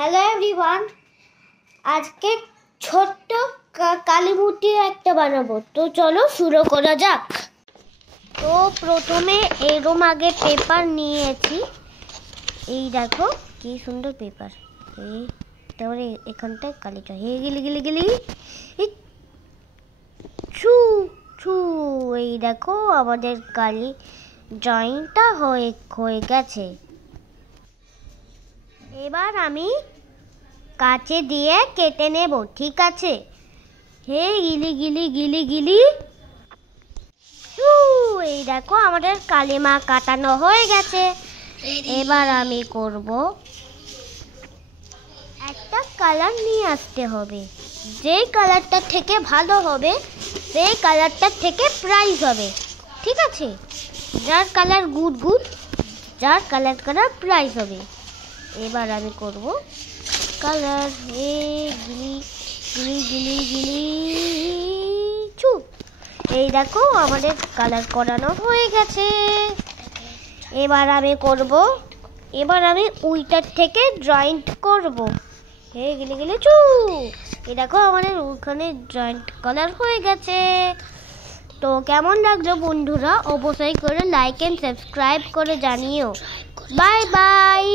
Hello everyone, আজকে ছোট্ট কালী মূর্তি একটা বানাবো। তো চলো শুরু করা যাক। তো প্রথমে এরম আগে পেপার নিয়েছি, এই দেখো কি সুন্দর পেপার। এই তারপরে এখানটায় কালিটা গিলি ছু ছু, এই দেখো আমাদের কালি ড্রয়িংটা হয়ে গেছে। এবার আমি কাঁচি দিয়ে কেটে নেব, ঠিক আছে? হে গিলি এই দেখো আমাদের কালিমা কাটানো হয়ে গেছে। এবার আমি করব, একটা কালার নিয়ে আসতে হবে। যেই কালারটা থেকে ভালো হবে সেই কালারটার থেকে প্রাইজ হবে, ঠিক আছে? যার কালার গুড যার কালার প্রাইজ হবে। এবার আমি করব কালার, গিলি ছু। এই দেখো আমাদের কালার করানো হয়ে গেছে। এবার আমি উইটার থেকে জয়েন্ট করব। গিলি ছু। এই দেখো আমাদের ওখানে জয়েন্ট কালার হয়ে গেছে। তো কেমন লাগলো বন্ধুরা? অবশ্যই করে লাইক এন্ড সাবস্ক্রাইব করে জানিও। Bye bye.